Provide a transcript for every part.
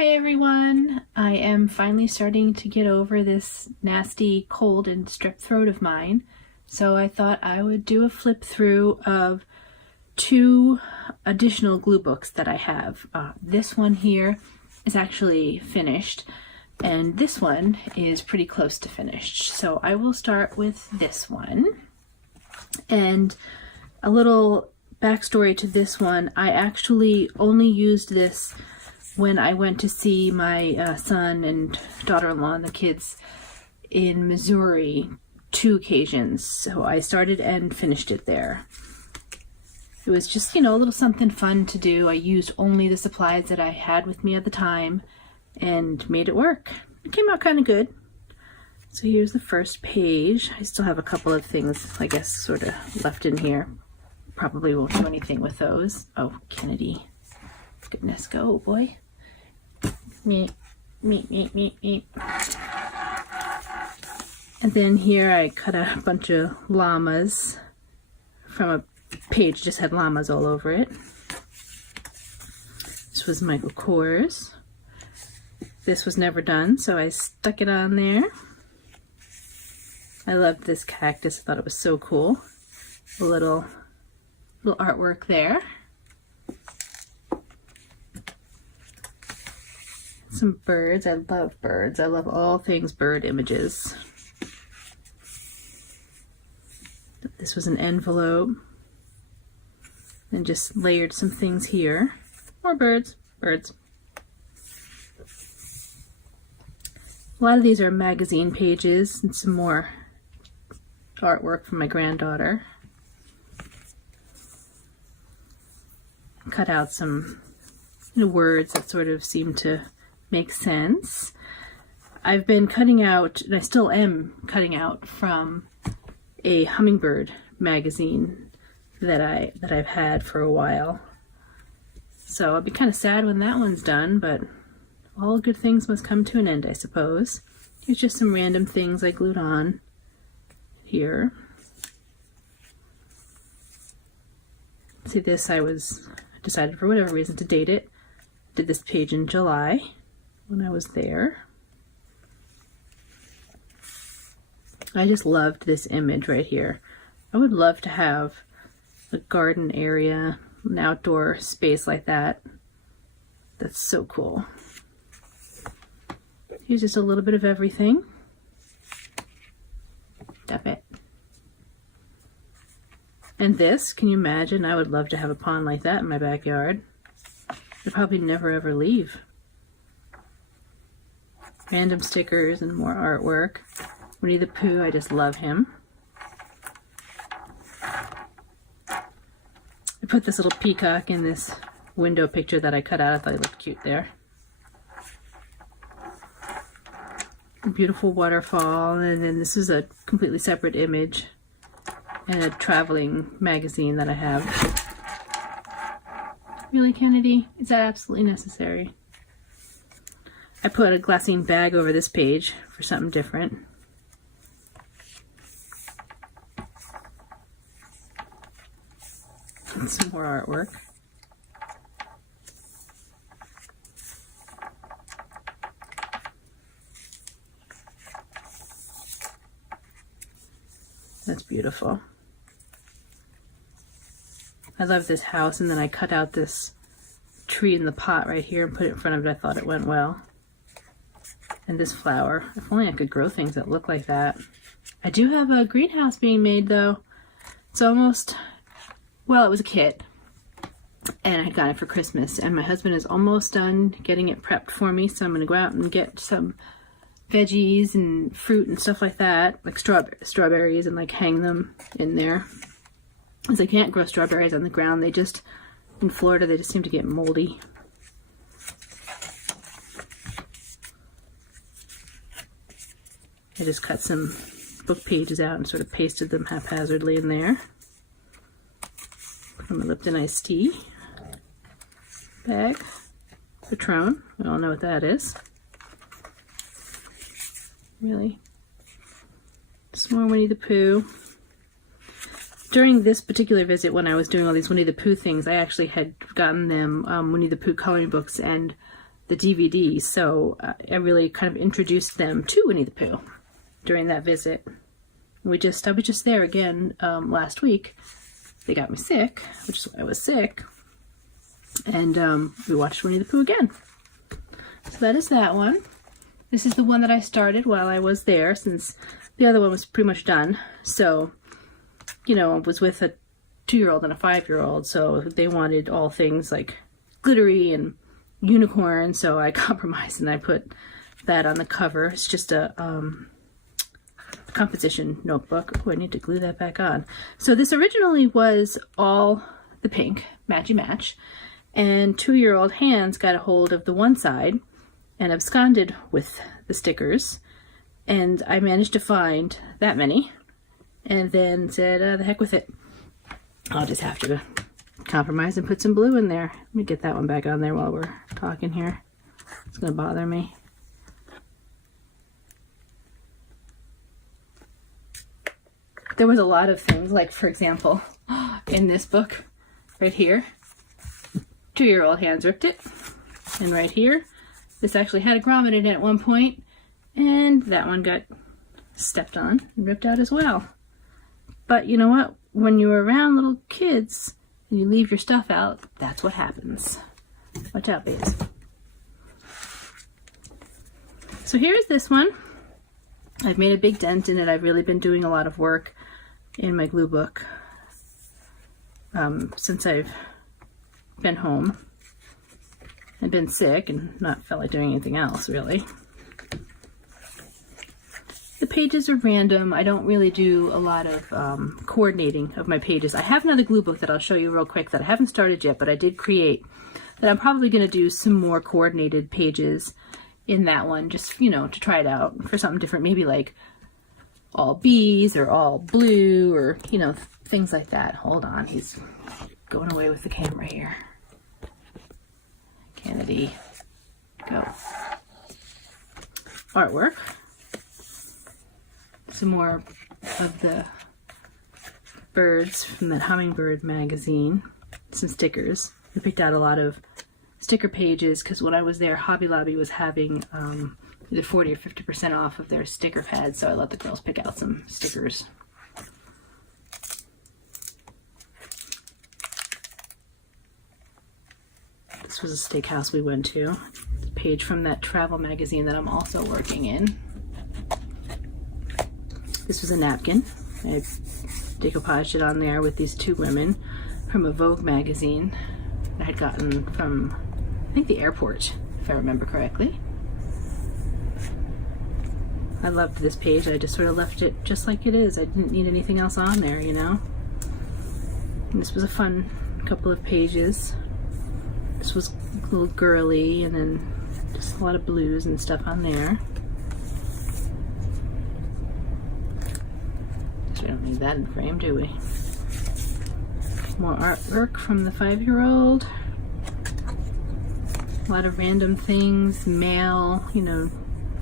Hi everyone! I am finally starting to get over this nasty cold and strep throat of mine, so I thought I would do a flip through of two additional glue books that I have. This one here is actually finished, and this one is pretty close to finished. So I will start with this one. And a little backstory to this one, I actually only used this when I went to see my son and daughter-in-law and the kids in Missouri 2 occasions. So I started and finished it there. It was just, a little something fun to do. I used only the supplies that I had with me at the time and made it work. It came out kind of good. So here's the first page. I still have a couple of things, I guess, sort of left in here. Probably won't do anything with those. Oh, Kennedy. Goodness, go, boy. Meep, meep, meep, meep, meep. And then here I cut out a bunch of llamas from a page, just had llamas all over it. This was Michael Kors. This was never done, so I stuck it on there. I loved this cactus. I thought it was so cool. A little artwork there. Some birds. I love birds. I love all things bird images. This was an envelope. And just layered some things here. More birds. Birds. A lot of these are magazine pages and some more artwork from my granddaughter. Cut out some words that sort of seem to make sense. I've been cutting out, and I still am cutting out, from a hummingbird magazine that I've had for a while. So I'll be kind of sad when that one's done, but all good things must come to an end, I suppose. Here's just some random things I glued on here. See, this I decided for whatever reason to date it. Did this page in July when I was there. I just loved this image right here. I would love to have a garden area, an outdoor space like that. That's so cool. Here's just a little bit of everything. Stop it. And this, can you imagine? I would love to have a pond like that in my backyard. I'd probably never ever leave. Random stickers and more artwork. Winnie the Pooh, I just love him. I put this little peacock in this window picture that I cut out. I thought he looked cute there. A beautiful waterfall, and then this is a completely separate image and a traveling magazine that I have. Really, Kennedy? Is that absolutely necessary? I put a glassine bag over this page for something different. And some more artwork. That's beautiful. I love this house, and then I cut out this tree in the pot right here and put it in front of it. I thought it went well. And this flower. If only I could grow things that look like that. I do have a greenhouse being made though. It's almost, well, it was a kit. And I got it for Christmas. And my husband is almost done getting it prepped for me. So I'm going to go out and get some veggies and fruit and stuff like that. Like strawberries, and like hang them in there. Because I can't grow strawberries on the ground. They just, in Florida, they just seem to get moldy. I just cut some book pages out and sort of pasted them haphazardly in there. From a Lipton iced tea bag. Patron. We all know what that is. Really. Some more Winnie the Pooh. During this particular visit, when I was doing all these Winnie the Pooh things, I actually had gotten them Winnie the Pooh coloring books, and the DVDs, so I really kind of introduced them to Winnie the Pooh during that visit. I was just there again last week. They got me sick, which is why I was sick, and we watched Winnie the Pooh again. So that is that one. This is the one that I started while I was there, since the other one was pretty much done. So, you know, I was with a 2-year-old and a 5-year-old, so they wanted all things like glittery and unicorn, so I compromised and I put that on the cover. It's just a composition notebook. Oh, I need to glue that back on. So this originally was all the pink, matchy match, and 2-year-old hands got a hold of the one side and absconded with the stickers, and I managed to find that many, and then said, the heck with it. I'll just have to compromise and put some blue in there. Let me get that one back on there while we're talking here. It's gonna bother me. There was a lot of things, like for example, in this book, right here, 2-year-old hands ripped it. And right here, this actually had a grommet in it at one point, and that one got stepped on and ripped out as well. But you know what? When you're around little kids and you leave your stuff out, that's what happens. Watch out, babes. So here's this one. I've made a big dent in it. I've really been doing a lot of work in my glue book since I've been home and been sick and not felt like doing anything else, really. The pages are random. I don't really do a lot of coordinating of my pages. I have another glue book that I'll show you real quick that I haven't started yet, but I did create, that I'm probably going to do some more coordinated pages in that one, just, you know, to try it out for something different, maybe like all bees or all blue, or, you know, things like that. Hold on, he's going away with the camera here. Kennedy, go. Artwork. Some more of the birds from that Hummingbird magazine. Some stickers. I picked out a lot of sticker pages because when I was there, Hobby Lobby was having either 40 or 50% off of their sticker pads, so I let the girls pick out some stickers. This was a steakhouse we went to. A page from that travel magazine that I'm also working in. This was a napkin. I decoupaged it on there with these 2 women from a Vogue magazine I had gotten from, I think, the airport, if I remember correctly. I loved this page. I just sort of left it just like it is. I didn't need anything else on there, you know? And this was a fun couple of pages. This was a little girly, and then just a lot of blues and stuff on there. We don't need that in the frame, do we? More artwork from the 5-year-old. A lot of random things, mail, you know,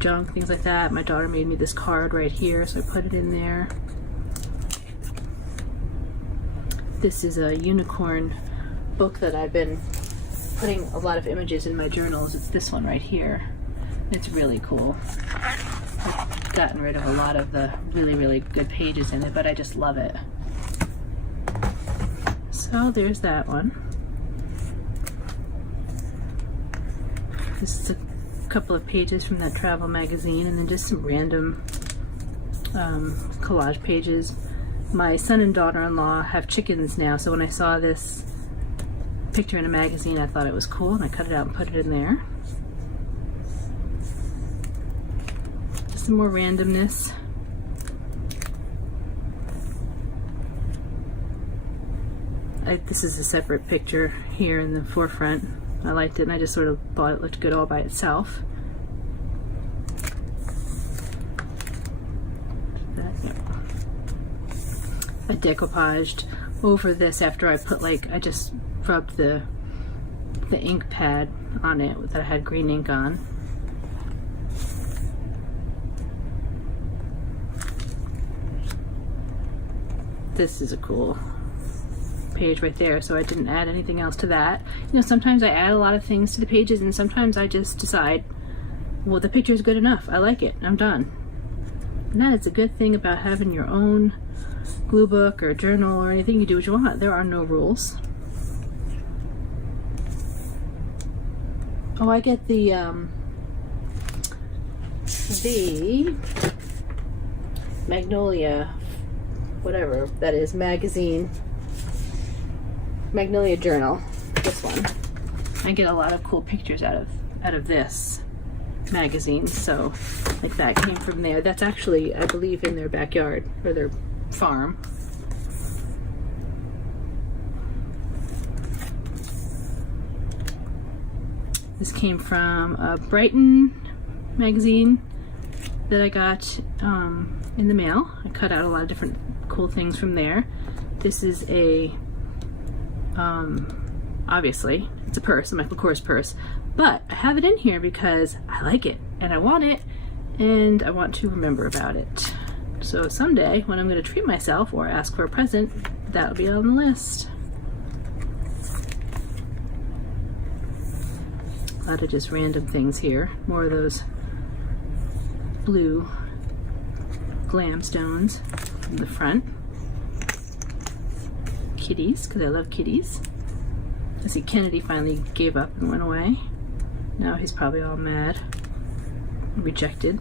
junk, things like that. My daughter made me this card right here, so I put it in there. This is a unicorn book that I've been putting a lot of images in my journals. It's this one right here. It's really cool. I've gotten rid of a lot of the really, really good pages in it, but I just love it. So there's that one. This is a couple of pages from that travel magazine, and then just some random collage pages. My son and daughter-in-law have chickens now, so when I saw this picture in a magazine, I thought it was cool, and I cut it out and put it in there. Just some more randomness. This is a separate picture here in the forefront. I liked it, and I just sort of thought it looked good all by itself. I decoupaged over this after I put, like, I just rubbed the ink pad on it that I had green ink on. This is a cool page right there, so I didn't add anything else to that. You know, sometimes I add a lot of things to the pages, and sometimes I just decide, well, the picture is good enough. I like it. I'm done. And that is a good thing about having your own glue book or journal or anything. You do what you want. There are no rules. Oh, I get the Magnolia, whatever that is, magazine, Magnolia journal, this one. I get a lot of cool pictures out of this magazine, so like that came from there. That's actually, I believe, in their backyard or their farm. This came from a Brighton magazine that I got in the mail. I cut out a lot of different cool things from there. This is a, obviously, it's a purse, a Michael Kors purse, but I have it in here because I like it and I want it and I want to remember about it. So someday when I'm going to treat myself or ask for a present, that'll be on the list. A lot of just random things here. More of those blue glam stones in the front. Kitties, because I love kitties. I see Kennedy finally gave up and went away. Now he's probably all mad, rejected.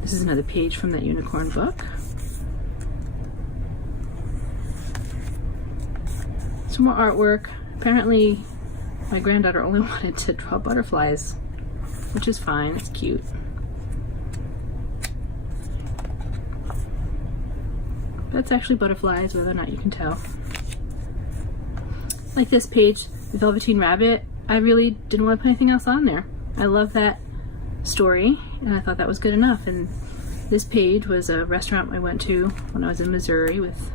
This is another page from that unicorn book. Some more artwork. Apparently my granddaughter only wanted to draw butterflies, which is fine, it's cute. That's actually butterflies, whether or not you can tell. Like this page, the Velveteen Rabbit, I really didn't want to put anything else on there. I love that story, and I thought that was good enough. And this page was a restaurant I went to when I was in Missouri with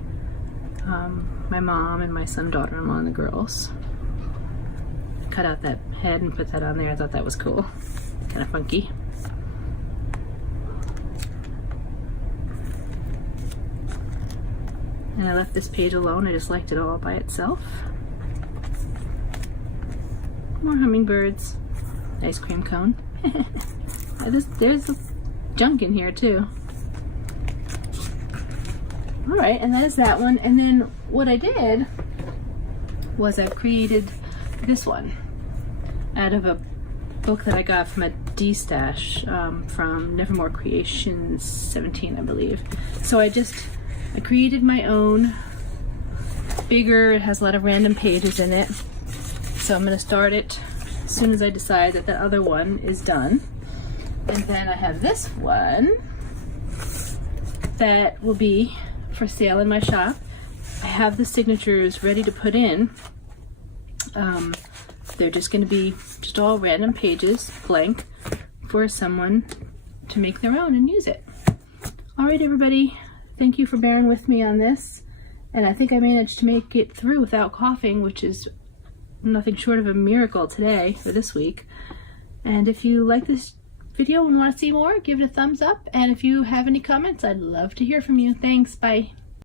my mom and my son and daughter-in-law and the girls. Cut out that head and put that on there. I thought that was cool. Kind of funky. And I left this page alone. I just liked it all by itself. More hummingbirds. Ice cream cone. There's junk in here too. Alright, and that is that one. And then what I did was I created this one out of a book that I got from a D-stash from Nevermore Creations 17, I believe. So I created my own, bigger, it has a lot of random pages in it. So I'm going to start it as soon as I decide that the other one is done. And then I have this one that will be for sale in my shop. I have the signatures ready to put in. They're just going to be just all random pages, blank, for someone to make their own and use it. Alright everybody, thank you for bearing with me on this. And I think I managed to make it through without coughing, which is nothing short of a miracle today, for this week. And if you like this video and want to see more, give it a thumbs up. And if you have any comments, I'd love to hear from you. Thanks, bye.